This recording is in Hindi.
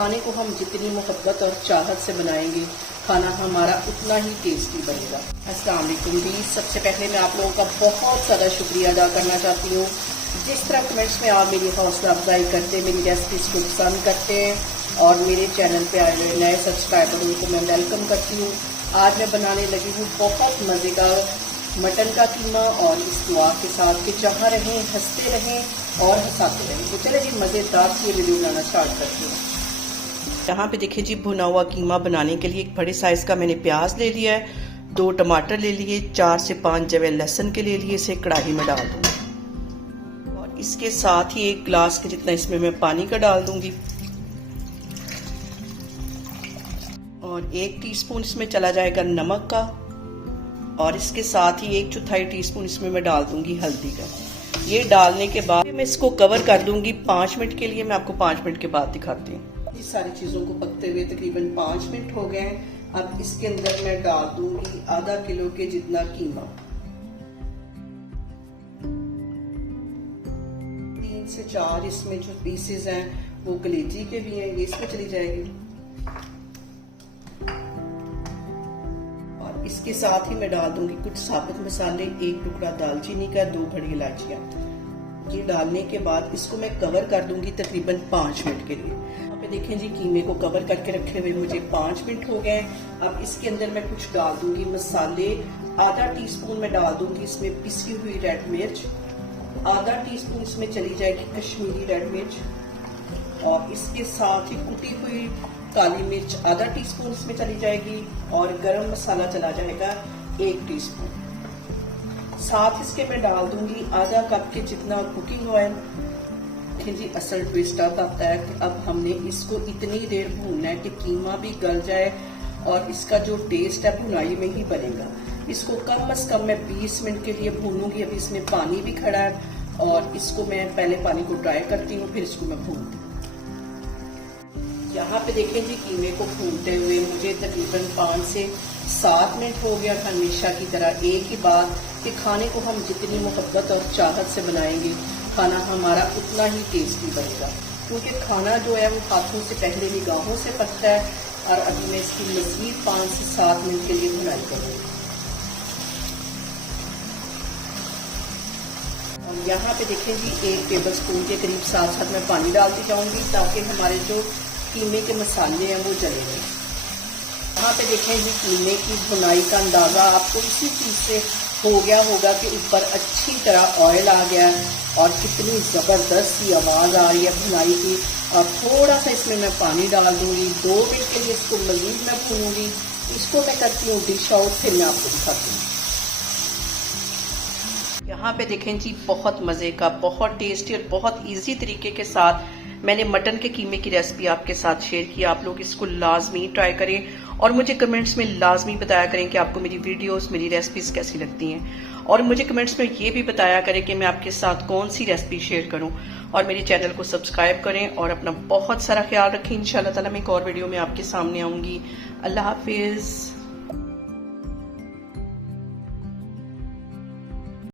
खाने को हम जितनी मोहब्बत और चाहत से बनाएंगे, खाना हमारा उतना ही टेस्टी बनेगा। अस्सलाम वालेकुम भी। सबसे पहले मैं आप लोगों का बहुत ज़्यादा शुक्रिया अदा करना चाहती हूँ। जिस तरह कमेंट्स में आप मेरी हौसला अफजाई करते, मेरी रेसिपीज़ को पसंद करते हैं और मेरे चैनल पे आए हुए नए सब्सक्राइबरों को मैं वेलकम करती हूँ। आज मैं बनाने लगी हूँ बहुत मज़े का मटन का कीमा और इस दुआ के साथ कि जहाँ रहें हंसते रहें और हंसाते रहें। तो चले जी मज़ेदार सी ये वीडियो बनाना स्टार्ट करती हूँ। यहाँ पे देखिए जी, भुना हुआ कीमा बनाने के लिए एक बड़े साइज़ का मैंने प्याज ले लिया है, 2 टमाटर ले लिए, 4 से 5 जवे लहसुन के ले लिए। इसे कढ़ाई में डाल दूँगी और इसके साथ ही 1 गिलास के जितना इसमें मैं पानी का डाल दूँगी और 1 टीस्पून इसमें चला जाएगा नमक का और इसके साथ ही 1/4 टीस्पून इसमें मैं डाल दूँगी हल्दी का। ये डालने के बाद मैं इसको कवर कर दूँगी 5 मिनट के लिए। मैं आपको 5 मिनट के बाद दिखाती हूँ। इस सारी चीज़ों को पकते हुए तकरीबन 5 मिनट हो गए हैं। अब इसके अंदर मैं डाल दूंगी आधा किलो के जितना कीमा। 3 से 4 इसमें जो पीसेस हैं वो कलेजी के भी हैं, ये इसमें चली जाएगी। और इसके साथ ही मैं डाल दूंगी कुछ साबुत मसाले, 1 टुकड़ा दालचीनी का, 2 बड़ी इलायचियां। ये डालने के बाद इसको मैं कवर कर दूंगी तकरीबन 5 मिनट के लिए। यहाँ पे देखें जी, कीमे को कवर करके रखे हुए मुझे 5 मिनट हो गए। अब इसके अंदर मैं कुछ डाल दूंगी मसाले। आधा टीस्पून मैं डाल दूंगी इसमें पिसी हुई रेड मिर्च, आधा टीस्पून इसमें चली जाएगी कश्मीरी रेड मिर्च और इसके साथ ही कुटी हुई काली मिर्च आधा टीस्पून इसमें चली जाएगी और गरम मसाला चला जाएगा 1 टीस्पून। साथ इसके मैं डाल दूंगी आधा कप के जितना कुकिंग ऑयल। देखिए जी, असल ट्विस्ट आता है कि अब हमने इसको इतनी देर भूनना है कि कीमा भी गल जाए और इसका जो टेस्ट है भुनाई में ही बनेगा। इसको कम से कम मैं 20 मिनट के लिए भूनूंगी। अभी इसमें पानी भी खड़ा है और इसको मैं पहले पानी को ड्राई करती हूँ, फिर इसको मैं भूनती हूँ। यहाँ पे देखें जी, कीमे को भूनते हुए मुझे तकरीबन 5 से 7 मिनट हो गया। हमेशा की तरह एक ही बात कि खाने को हम जितनी मोहब्बत और चाहत से बनाएंगे, खाना हमारा उतना ही टेस्टी बनेगा। क्योंकि खाना जो है वो हाथों से पहले निगाहों से पकता है। और अभी मैं इसकी मज़ीद 5 से 7 मिनट के लिए भुनाई करूँगी। और यहाँ पे देखें जी, 1 टेबल स्पून के करीब साथ साथ मैं पानी डालती जाऊँगी ताकि हमारे जो कीमे के मसाले हैं वो जले गए। यहाँ पे देखें जी, कीमे की भुनाई का अंदाज़ा आपको इसी चीज़ से हो गया होगा कि ऊपर अच्छी तरह ऑयल आ गया है और कितनी ज़बरदस्त सी आवाज़ आ रही है भुनाई की। और थोड़ा सा इसमें मैं पानी डाल दूँगी। 2 मिनट के लिए इसको मज़ीद मैं भूनूंगी। इसको मैं करती हूँ डिश आउट, फिर मैं आपको दिखाती हूँ। यहाँ पे देखें जी, बहुत मज़े का, बहुत टेस्टी और बहुत इजी तरीके के साथ मैंने मटन के कीमे की रेसिपी आपके साथ शेयर की। आप लोग इसको लाजमी ट्राई करें और मुझे कमेंट्स में लाजमी बताया करें कि आपको मेरी वीडियोस, मेरी रेसिपीज़ कैसी लगती हैं। और मुझे कमेंट्स में ये भी बताया करें कि मैं आपके साथ कौन सी रेसिपी शेयर करूं। और मेरे चैनल को सब्सक्राइब करें और अपना बहुत सारा ख्याल रखें। इंशाल्लाह ताला मैं एक और वीडियो में आपके सामने आऊँगी। अल्लाह हाफिज़।